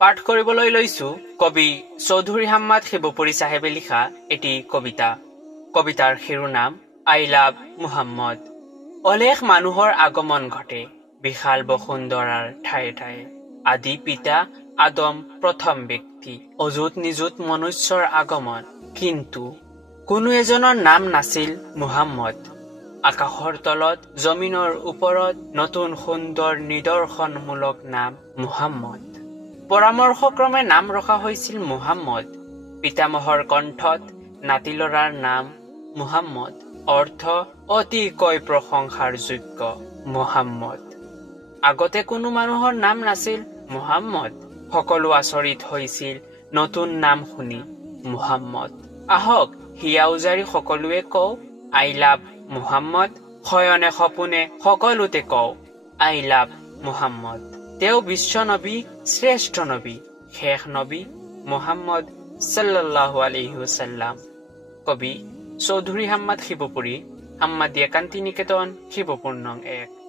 পাঠ কৰিবলৈ লৈছো কবি চৌধুৰী হাম্মাদ শিৱপুৰী চাহেবে লিখা এটি কবিতা। কবিতাৰ শিৰোনাম আই লাভ মুহাম্মদ। অলেখ মানুহৰ আগমন ঘটে বিশাল বসুন্ধৰাৰ ঠায়ে ঠায়ে। আদি পিতা আদম প্ৰথম ব্যক্তি, অযুত নিযুত মনুষ্যৰ আগমন। কিন্তু কোনো এজনৰ নাম নাছিল মুহাম্মদ। আকাশৰ তলত জমিনৰ ওপৰত নতুন সুন্দৰ নিদৰ্শনমূলক নাম মুহাম্মদ। পৰামৰ্শক্ৰমে নাম ৰখা হৈছিল মুহাম্মদ। পিতামহৰ কণ্ঠত নাতি ল'ৰাৰ নাম মুহাম্মদ, অৰ্থ অতিকৈ প্ৰশংসাৰ যোগ্য মুহাম্মদ। আগতে কোনো মানুহৰ নাম নাছিল মুহাম্মদ। সকলো আচৰিত হৈছিল নতুন নাম শুনি মুহাম্মদ। আহক হিয়া উজাৰি সকলোৱে কওঁ আই লাভ মুহাম্মদ। শয়নে সপোনে সকলোতে কওঁ আই লাভ মুহাম্মদ। তেওঁ বিশ্ব নবী, শ্ৰেষ্ঠ নবী, শেষ নবী মুহাম্মদ সাল্লাল্লাহু আলাইহি ওয়াসাল্লাম। কবি চৌধুৰী হাম্মাদ শিৱপুৰী, হাম্মাদিয়া কান্তি নিকেতন, শিৱপুৰ নং 1।